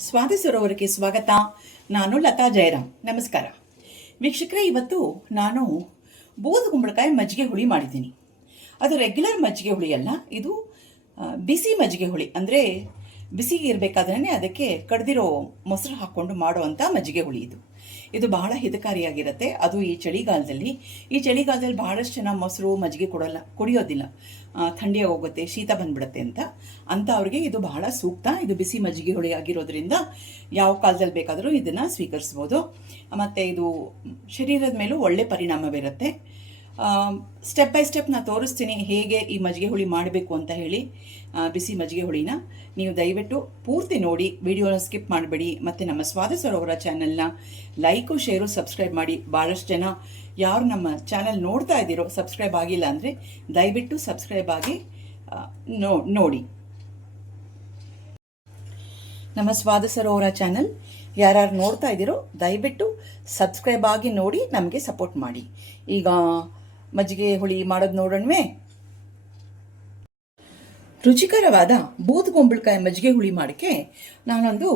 ಸ್ವಾತಿ ಸರೋವರಕ್ಕೆ ಸ್ವಾಗತ. ನಾನು ಲತಾ ಜಯರಾಮ್. ನಮಸ್ಕಾರ. ವೀಕ್ಷಕರೇ, ಇವತ್ತು ನಾನು ಬೂದು ಕುಂಬಳಕಾಯಿ ಮಜ್ಜಿಗೆ ಹುಳಿ ಮಾಡಿದ್ದೀನಿ. ಅದು ರೆಗ್ಯುಲರ್ ಮಜ್ಜಿಗೆ ಹುಳಿ ಅಲ್ಲ, ಇದು ಬಿಸಿ ಮಜ್ಜಿಗೆ ಹುಳಿ. ಅಂದರೆ, ಬಿಸಿಗೆ ಇರಬೇಕಾದ್ರೆ ಅದಕ್ಕೆ ಕಡ್ದಿರೋ ಮೊಸರು ಹಾಕ್ಕೊಂಡು ಮಾಡುವಂಥ ಮಜ್ಜಿಗೆ ಹುಳಿ ಇದು. ಇದು ಬಹಳ ಹಿತಕಾರಿಯಾಗಿರುತ್ತೆ. ಅದು ಈ ಚಳಿಗಾಲದಲ್ಲಿ. ಈ ಚಳಿಗಾಲದಲ್ಲಿ ಬಹಳಷ್ಟು ಜನ ಮೊಸರು, ಮಜ್ಜಿಗೆ ಕೊಡಲ್ಲ, ಕುಡಿಯೋದಿಲ್ಲ. ಥಂಡಿಯಾಗಿ ಹೋಗುತ್ತೆ ಶೀತ ಬಂದ್ಬಿಡುತ್ತೆ ಅಂತ. ಅಂತ ಅವ್ರಿಗೆ ಇದು ಬಹಳ ಸೂಕ್ತ. ಇದು ಬಿಸಿ ಮಜ್ಜಿಗೆ ಹುಳಿ ಆಗಿರೋದ್ರಿಂದ ಯಾವ ಕಾಲದಲ್ಲಿ ಬೇಕಾದರೂ ಇದನ್ನು ಸ್ವೀಕರಿಸ್ಬೋದು. ಮತ್ತು ಇದು ಶರೀರದ ಮೇಲೂ ಒಳ್ಳೆ ಪರಿಣಾಮ ಬೀರುತ್ತೆ. ಸ್ಟೆಪ್ ಬೈ ಸ್ಟೆಪ್ ನಾನು ತೋರಿಸ್ತೀನಿ ಹೇಗೆ ಈ ಮಜ್ಜಿಗೆ ಹುಳಿ ಮಾಡಬೇಕು ಅಂತ ಹೇಳಿ ಬಿಸಿ ಮಜ್ಜಿಗೆ ಹುಳಿನ. ನೀವು ದಯವಿಟ್ಟು ಪೂರ್ತಿ ನೋಡಿ ವಿಡಿಯೋನ ಸ್ಕಿಪ್ ಮಾಡಬೇಡಿ. ಮತ್ತು ನಮ್ಮ ಸ್ವಾದ ಸರೋವರ ಚಾನಲ್ನ ಲೈಕು ಶೇರು ಸಬ್ಸ್ಕ್ರೈಬ್ ಮಾಡಿ. ಭಾಳಷ್ಟು ಜನ ಯಾರು ನಮ್ಮ ಚಾನಲ್ ನೋಡ್ತಾ ಇದ್ದೀರೋ ಸಬ್ಸ್ಕ್ರೈಬ್ ಆಗಿಲ್ಲ ಅಂದರೆ ದಯವಿಟ್ಟು ಸಬ್ಸ್ಕ್ರೈಬ್ ಆಗಿ ನೋ, ನೋಡಿ. ನಮ್ಮ ಸ್ವಾದ ಸರೋವರ ಚಾನಲ್ ಯಾರ್ಯಾರು ನೋಡ್ತಾ ಇದ್ದೀರೋ, ದಯವಿಟ್ಟು ಸಬ್ಸ್ಕ್ರೈಬ್ ಆಗಿ ನೋಡಿ, ನಮಗೆ ಸಪೋರ್ಟ್ ಮಾಡಿ. ಈಗ ಮಜ್ಜಿಗೆ ಹುಳಿ ಮಾಡೋದು ನೋಡೋಣವೇ? ರುಚಿಕರವಾದ ಬೂದು ಕುಂಬಳಕಾಯಿ ಮಜ್ಜಿಗೆ ಹುಳಿ ಮಾಡೋಕ್ಕೆ ನಾನೊಂದು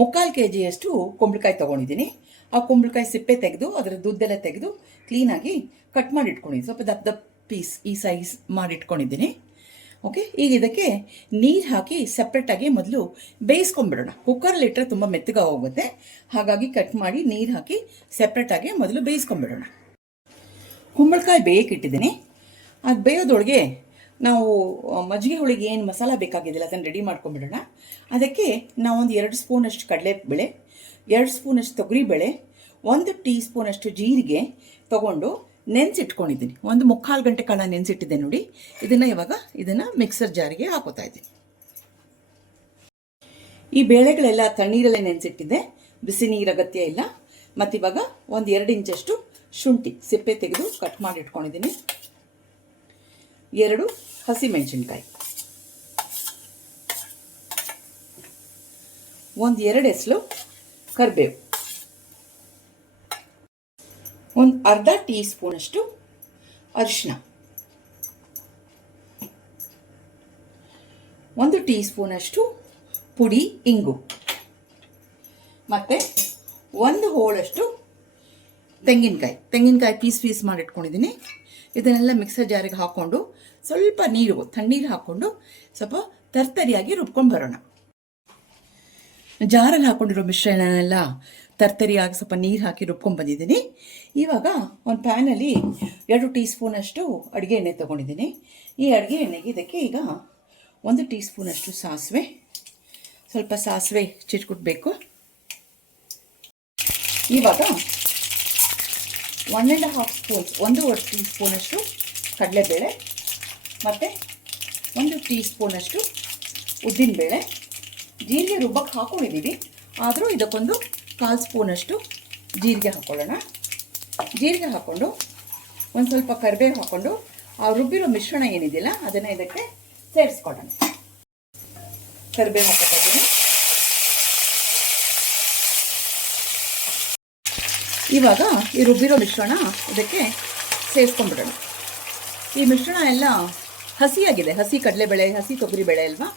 ಮುಕ್ಕಾಲು ಕೆ ಜಿಯಷ್ಟು ಕುಂಬಳಕಾಯಿ ತೊಗೊಂಡಿದ್ದೀನಿ. ಆ ಕುಂಬಳಕಾಯಿ ಸಿಪ್ಪೆ ತೆಗೆದು, ಅದರ ದುಡ್ಡೆಲ್ಲ ತೆಗೆದು ಕ್ಲೀನಾಗಿ ಕಟ್ ಮಾಡಿ ಇಟ್ಕೊಂಡಿದ್ದೀನಿ ಸ್ವಲ್ಪ ದಪ್ಪ ದಪ್ಪ ಪೀಸ್ ಈ ಸೈಜ್ ಮಾಡಿ ಇಟ್ಕೊಂಡಿದ್ದೀನಿ ಓಕೆ ಈಗ ಇದಕ್ಕೆ ನೀರು ಹಾಕಿ ಸಪ್ರೇಟಾಗಿ ಮೊದಲು ಬೇಯಿಸ್ಕೊಂಡ್ಬಿಡೋಣ. ಕುಕ್ಕರಲ್ಲಿ ಇಟ್ಟರೆ ತುಂಬ ಮೆತ್ತಗ ಹೋಗುತ್ತೆ ಹಾಗಾಗಿ ಕಟ್ ಮಾಡಿ ನೀರು ಹಾಕಿ ಸಪ್ರೇಟಾಗಿ ಮೊದಲು ಬೇಯಿಸ್ಕೊಂಡ್ಬಿಡೋಣ. ಕುಂಬಳಕಾಯಿ ಬೇಯಕ್ಕಿಟ್ಟಿದ್ದೀನಿ ಅದು ಬೇಯೋದೊಳಗೆ ನಾವು ಮಜ್ಜಿಗೆ ಹುಳಿಗೆ ಏನು ಮಸಾಲ ಬೇಕಾಗಿದ್ದಿಲ್ಲ, ಅದನ್ನು ರೆಡಿ ಮಾಡ್ಕೊಂಬಿಡೋಣ ಅದಕ್ಕೆ ನಾವೊಂದು ಎರಡು ಸ್ಪೂನಷ್ಟು ಕಡಲೆಬೇಳೆ, ಎರಡು ಸ್ಪೂನಷ್ಟು ತೊಗರಿಬೇಳೆ, ಒಂದು ಟೀ ಸ್ಪೂನಷ್ಟು ಜೀರಿಗೆ ತೊಗೊಂಡು ನೆನೆಸಿಟ್ಕೊಂಡಿದ್ದೀನಿ. ಒಂದು ಮುಕ್ಕಾಲು ಗಂಟೆ ಕಾಲ ನೆನೆಸಿಟ್ಟಿದ್ದೆ ನೋಡಿ. ಇದನ್ನು ಇವಾಗ ಇದನ್ನು ಮಿಕ್ಸರ್ ಜಾರಿಗೆ ಹಾಕೋತಾ ಇದ್ದೀನಿ. ಈ ಬೇಳೆಗಳೆಲ್ಲ ತಣ್ಣೀರಲ್ಲೇ ನೆನೆಸಿಟ್ಟಿದ್ದೆ. ಬಿಸಿ ನೀರು ಅಗತ್ಯ ಇಲ್ಲ. ಮತ್ತು ಇವಾಗ ಒಂದು ಎರಡು ಇಂಚಷ್ಟು ಶುಂಠಿ ಸಿಪ್ಪೆ ತೆಗೆದು ಕಟ್ ಮಾಡಿ ಇಟ್ಕೊಂಡಿದ್ದೀನಿ ಎರಡು ಹಸಿಮೆಣಸಿನ್ಕಾಯಿ ಒಂದು ಎರಡು ಹೆಸಲು ಕರಿಬೇವು. ಒಂದು ಅರ್ಧ ಟೀ ಸ್ಪೂನಷ್ಟು ಅರಿಶಿನ ಒಂದು ಟೀ ಸ್ಪೂನಷ್ಟು ಪುಡಿ, ಇಂಗು. ಮತ್ತು ಒಂದು ಹೋಳಷ್ಟು ತೆಂಗಿನಕಾಯಿ. ತೆಂಗಿನಕಾಯಿ ಪೀಸ್ ಪೀಸ್ ಮಾಡಿ ಇಟ್ಕೊಂಡಿದ್ದೀನಿ ಇದನ್ನೆಲ್ಲ ಮಿಕ್ಸರ್ ಜಾರಿಗೆ ಹಾಕ್ಕೊಂಡು ಸ್ವಲ್ಪ ನೀರು, ತಣ್ಣೀರು ಹಾಕ್ಕೊಂಡು ಸ್ವಲ್ಪ ತರ್ತರಿಯಾಗಿ ರುಬ್ಕೊಂಡು ಬರೋಣ. ಜಾರಲ್ಲಿ ಹಾಕ್ಕೊಂಡಿರೋ ಮಿಶ್ರಣನೆಲ್ಲ ತರ್ತರಿಯಾಗಿ ಸ್ವಲ್ಪ ನೀರು ಹಾಕಿ ರುಬ್ಕೊಂಡು ಬಂದಿದ್ದೀನಿ. ಇವಾಗ ಒಂದು ಪ್ಯಾನಲ್ಲಿ ಎರಡು ಟೀ ಸ್ಪೂನಷ್ಟು ಅಡುಗೆ ಎಣ್ಣೆ ತೊಗೊಂಡಿದ್ದೀನಿ. ಈ ಅಡುಗೆ ಎಣ್ಣೆಗೆ ಇದಕ್ಕೆ ಈಗ ಒಂದು ಟೀ ಸ್ಪೂನಷ್ಟು ಸಾಸಿವೆ. ಸ್ವಲ್ಪ ಸಾಸಿವೆ ಚಿಟ್ಕುಟ್ಬೇಕು. ಇವಾಗ ಒನ್ ಆ್ಯಂಡ್ ಹಾಫ್ ಸ್ಪೂನ್ಸ್ ಒಂದೂವರೆ ಟೀ ಸ್ಪೂನಷ್ಟು ಕಡಲೆಬೇಳೆ, ಮತ್ತು ಒಂದು ಟೀ ಸ್ಪೂನಷ್ಟು ಉದ್ದಿನಬೇಳೆ. ಜೀರಿಗೆ ರುಬ್ಬಕ್ಕೆ ಹಾಕೊಂಡಿದ್ದೀವಿ ಆದರೂ ಇದಕ್ಕೊಂದು ಕಾಲು ಸ್ಪೂನಷ್ಟು ಜೀರಿಗೆ ಹಾಕ್ಕೊಳ್ಳೋಣ ಜೀರಿಗೆ ಹಾಕ್ಕೊಂಡು ಒಂದು ಸ್ವಲ್ಪ ಕರಿಬೇವು ಹಾಕ್ಕೊಂಡು ಆ ರುಬ್ಬಿರೋ ಮಿಶ್ರಣ ಏನಿದೆಯಲ್ಲ ಅದನ್ನು ಇದಕ್ಕೆ ಸೇರಿಸ್ಕೊಳ್ಳೋಣ ಕರಿಬೇವು ಹಾಕೋತಾ ಇವಾಗ ಈ ರುಬ್ಬಿರೋ ಮಿಶ್ರಣ ಇದಕ್ಕೆ ಸೇರಿಸ್ಕೊಂಡ್ಬಿಡೋಣ. ಈ ಮಿಶ್ರಣ ಎಲ್ಲ ಹಸಿಯಾಗಿದೆ, ಹಸಿ ಕಡಲೆಬೇಳೆ, ಹಸಿ ತೊಗರಿಬೇಳೆ ಅಲ್ವಾ?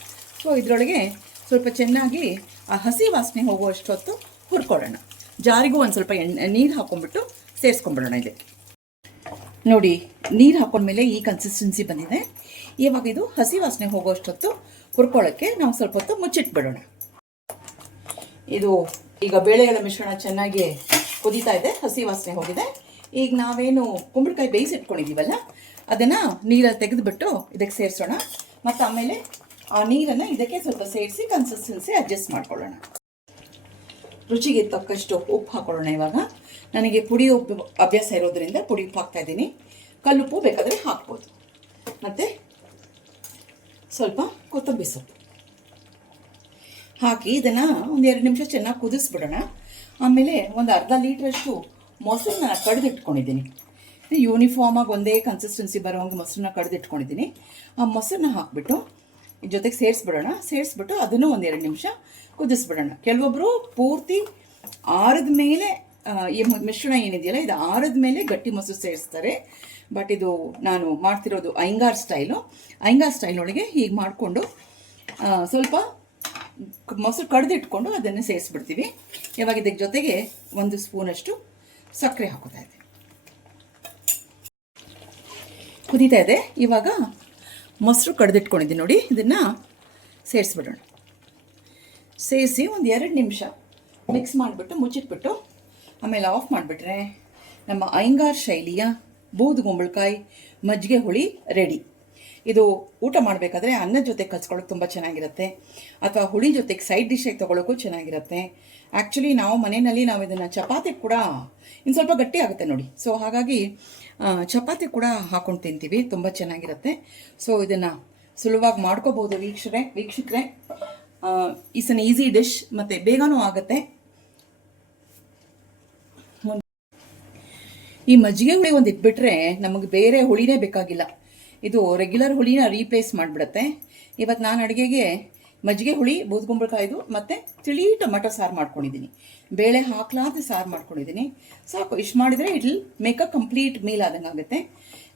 ಸೊ ಇದರೊಳಗೆ ಸ್ವಲ್ಪ ಚೆನ್ನಾಗಿ ಆ ಹಸಿ ವಾಸನೆ ಹೋಗುವಷ್ಟು ಹೊತ್ತು ಹುರ್ಕೊಳ್ಳೋಣ. ಜಾರಿಗೂ ಒಂದು ಸ್ವಲ್ಪ ಎಣ್ಣೆ, ನೀರು ಹಾಕ್ಕೊಂಡ್ಬಿಟ್ಟು ಸೇರಿಸ್ಕೊಂಡ್ಬಿಡೋಣ ಇದಕ್ಕೆ ನೋಡಿ, ನೀರು ಹಾಕೊಂಡ್ಮೇಲೆ ಈ ಕನ್ಸಿಸ್ಟೆನ್ಸಿ ಬಂದಿದೆ. ಇವಾಗ ಇದು ಹಸಿ ವಾಸನೆ ಹೋಗೋಷ್ಟೊತ್ತು ಹುರ್ಕೊಳ್ಳೋಕ್ಕೆ ನಾವು ಸ್ವಲ್ಪ ಹೊತ್ತು ಮುಚ್ಚಿಟ್ಬಿಡೋಣ. ಇದು ಈಗ ಬೇಳೆಗಳ ಮಿಶ್ರಣ ಚೆನ್ನಾಗಿ ಕುದೀತಾ ಇದೆ, ಹಸಿ ವಾಸನೆ ಹೋಗಿದೆ. ಈಗ ನಾವೇನು ಕುಂಬಳಕಾಯಿ ಬೇಯಿಸಿಟ್ಕೊಂಡಿದ್ದೀವಲ್ಲ ಅದನ್ನು ನೀರಲ್ಲಿ ತೆಗೆದುಬಿಟ್ಟು ಇದಕ್ಕೆ ಸೇರಿಸೋಣ. ಮತ್ತು ಆಮೇಲೆ ಆ ನೀರನ್ನು ಇದಕ್ಕೆ ಸ್ವಲ್ಪ ಸೇರಿಸಿ ಕನ್ಸಿಸ್ಟೆನ್ಸಿ ಅಡ್ಜಸ್ಟ್ ಮಾಡ್ಕೊಳ್ಳೋಣ. ರುಚಿಗೆ ತಕ್ಕಷ್ಟು ಉಪ್ಪು ಹಾಕೊಳ್ಳೋಣ ಇವಾಗ. ನನಗೆ ಪುಡಿ ಉಪ್ಪು ಅಭ್ಯಾಸ ಇರೋದ್ರಿಂದ ಪುಡಿ ಉಪ್ಪು ಹಾಕ್ತಾ ಇದ್ದೀನಿ. ಕಲ್ಲುಪ್ಪು ಬೇಕಾದರೆ ಹಾಕ್ಬೋದು. ಮತ್ತು ಸ್ವಲ್ಪ ಕೊತ್ತಂಬರಿ ಸೊಪ್ಪು ಹಾಕಿ ಇದನ್ನು ಒಂದು ಎರಡು ನಿಮಿಷ ಚೆನ್ನಾಗಿ ಕುದಿಸ್ಬಿಡೋಣ. ಆಮೇಲೆ ಒಂದು ಅರ್ಧ ಲೀಟ್ರಷ್ಟು ಮೊಸರನ್ನ ಕಡ್ದಿಟ್ಕೊಂಡಿದ್ದೀನಿ. ಯೂನಿಫಾರ್ಮಾಗಿ ಒಂದೇ ಕನ್ಸಿಸ್ಟೆನ್ಸಿ ಬರೋಂಗೆ ಮೊಸರನ್ನ ಕಡ್ದಿಟ್ಕೊಂಡಿದ್ದೀನಿ. ಆ ಮೊಸರನ್ನ ಹಾಕ್ಬಿಟ್ಟು ಜೊತೆಗೆ ಸೇರಿಸ್ಬಿಡೋಣ. ಸೇರಿಸ್ಬಿಟ್ಟು ಅದನ್ನು ಒಂದು ಎರಡು ನಿಮಿಷ ಕುದಿಸ್ಬಿಡೋಣ. ಕೆಲವೊಬ್ಬರು ಪೂರ್ತಿ ಆರದ ಮೇಲೆ ಈ ಮಿಶ್ರಣ ಏನಿದೆಯಲ್ಲ, ಇದು ಆರದ ಮೇಲೆ ಗಟ್ಟಿ ಮೊಸರು ಸೇರಿಸ್ತಾರೆ. ಬಟ್ ಇದು ನಾನು ಮಾಡ್ತಿರೋದು ಐಂಗಾರ್ ಸ್ಟೈಲು ಐಂಗಾರ್ ಸ್ಟೈಲ್ ಒಳಗೆ ಹೀಗೆ ಮಾಡಿಕೊಂಡು ಸ್ವಲ್ಪ ಮೊಸರು ಕಡ್ದಿಟ್ಕೊಂಡು ಅದನ್ನು ಸೇರಿಸ್ಬಿಡ್ತೀವಿ. ಇವಾಗ ಇದಕ್ಕೆ ಜೊತೆಗೆ ಒಂದು ಸ್ಪೂನಷ್ಟು ಸಕ್ಕರೆ ಹಾಕೋತಾ ಇದೆ ಕುದೀತಾ ಇದೆ. ಇವಾಗ ಮೊಸರು ಕಡ್ದಿಟ್ಕೊಂಡಿದ್ದೀನಿ ನೋಡಿ, ಇದನ್ನು ಸೇರಿಸ್ಬಿಡೋಣ. ಸೇರಿಸಿ ಒಂದು ಎರಡು ನಿಮಿಷ ಮಿಕ್ಸ್ ಮಾಡಿಬಿಟ್ಟು, ಮುಚ್ಚಿಟ್ಬಿಟ್ಟು, ಆಮೇಲೆ ಆಫ್ ಮಾಡಿಬಿಟ್ರೆ ನಮ್ಮ ಅಯ್ಯಂಗಾರ್ ಶೈಲಿಯ ಬೂದು ಗುಂಬಳಕಾಯಿ ಮಜ್ಜಿಗೆ ಹುಳಿ ರೆಡಿ. ಇದು ಊಟ ಮಾಡಬೇಕಾದ್ರೆ ಅನ್ನದ ಜೊತೆ ಕಲ್ಸ್ಕೊಳ್ಳೋಕೆ ತುಂಬ ಚೆನ್ನಾಗಿರುತ್ತೆ. ಅಥವಾ ಹುಳಿ ಜೊತೆಗೆ ಸೈಡ್ ಡಿಶಾಗಿ ತೊಗೊಳಕ್ಕೂ ಚೆನ್ನಾಗಿರುತ್ತೆ. ಆ್ಯಕ್ಚುಲಿ ನಾವು ಮನೆಯಲ್ಲಿ ನಾವು ಇದನ್ನು ಚಪಾತಿ ಕೂಡ ಇನ್ನು ಸ್ವಲ್ಪ ಗಟ್ಟಿ ಆಗುತ್ತೆ ನೋಡಿ. ಸೊ ಹಾಗಾಗಿ ಚಪಾತಿ ಕೂಡ ಹಾಕೊಂಡು ತಿಂತೀವಿ. ತುಂಬ ಚೆನ್ನಾಗಿರುತ್ತೆ. ಸೊ ಇದನ್ನು ಸುಲಭವಾಗಿ ಮಾಡ್ಕೋಬೋದು ವೀಕ್ಷಕರೇ ವೀಕ್ಷಕರೇ. ಇಸ್ ಅನ್ ಈಸಿ ಡಿಶ್ ಮತ್ತು ಬೇಗನೂ ಆಗುತ್ತೆ. ಈ ಮಜ್ಜಿಗೆ ಹುಳಿ ಒಂದು ಇಟ್ಬಿಟ್ರೆ ನಮಗೆ ಬೇರೆ ಹುಳಿನೇ ಬೇಕಾಗಿಲ್ಲ. ಇದು ರೆಗ್ಯುಲರ್ ಹುಳಿನ ರೀಪ್ಲೇಸ್ ಮಾಡಿಬಿಡುತ್ತೆ. ಇವತ್ತು ನಾನು ಅಡುಗೆಗೆ ಮಜ್ಜಿಗೆ ಹುಳಿ, ಬೂದ್ಗುಂಬಳಕಾಯ್ದು ಮತ್ತು ತಿಳಿ ಟೊಮೆಟೊ ಸಾರು ಮಾಡ್ಕೊಂಡಿದ್ದೀನಿ. ಬೇಳೆ ಹಾಕ್ಲಾರ್ದೆ ಸಾರು ಮಾಡ್ಕೊಂಡಿದ್ದೀನಿ. ಸಾಕು, ಇಷ್ಟು ಮಾಡಿದರೆ it will make a complete meal ಆದಂಗೆ ಆಗುತ್ತೆ.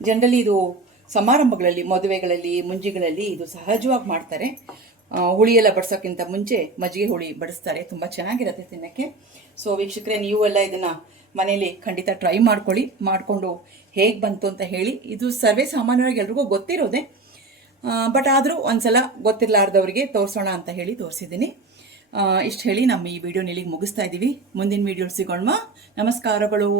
ಜನರಲಿ ಇದು ಸಮಾರಂಭಗಳಲ್ಲಿ, ಮದುವೆಗಳಲ್ಲಿ, ಮುಂಜಿಗಳಲ್ಲಿ ಇದು ಸಹಜವಾಗಿ ಮಾಡ್ತಾರೆ. ಆ, ಹುಳಿ ಎಲ್ಲ ಬಡ್ಸೋಕ್ಕಿಂತ ಮುಂಚೆ ಮಜ್ಜಿಗೆ ಹುಳಿ ಬಡಿಸ್ತಾರೆ. ತುಂಬ ಚೆನ್ನಾಗಿರುತ್ತೆ ತಿನ್ನೋಕ್ಕೆ. ಸೊ ವೀಕ್ಷಕರೇ ನೀವು ಎಲ್ಲ ಇದನ್ನು ಮನೇಲಿ ಖಂಡಿತ ಟ್ರೈ ಮಾಡ್ಕೊಳ್ಳಿ. ಮಾಡಿಕೊಂಡು ಹೇಗೆ ಬಂತು ಅಂತ ಹೇಳಿ. ಇದು ಸರ್ವೇ ಸಾಮಾನ್ಯವಾಗಿ ಎಲ್ರಿಗೂ ಗೊತ್ತಿರೋದೆ. ಬಟ್ ಆದರೂ ಒಂದ್ಸಲ ಗೊತ್ತಿರಲಾರ್ದವರಿಗೆ ತೋರಿಸೋಣ ಅಂತ ಹೇಳಿ ತೋರಿಸಿದ್ದೀನಿ. ಇಷ್ಟು ಹೇಳಿ ನಮ್ಮ ಈ ವಿಡಿಯೋನ ಇಲ್ಲಿಗೆ ಮುಗಿಸ್ತಾ ಇದ್ದೀವಿ ಮುಂದಿನ ವಿಡಿಯೋ ಸಿಗೋಣ ನಮಸ್ಕಾರಗಳು.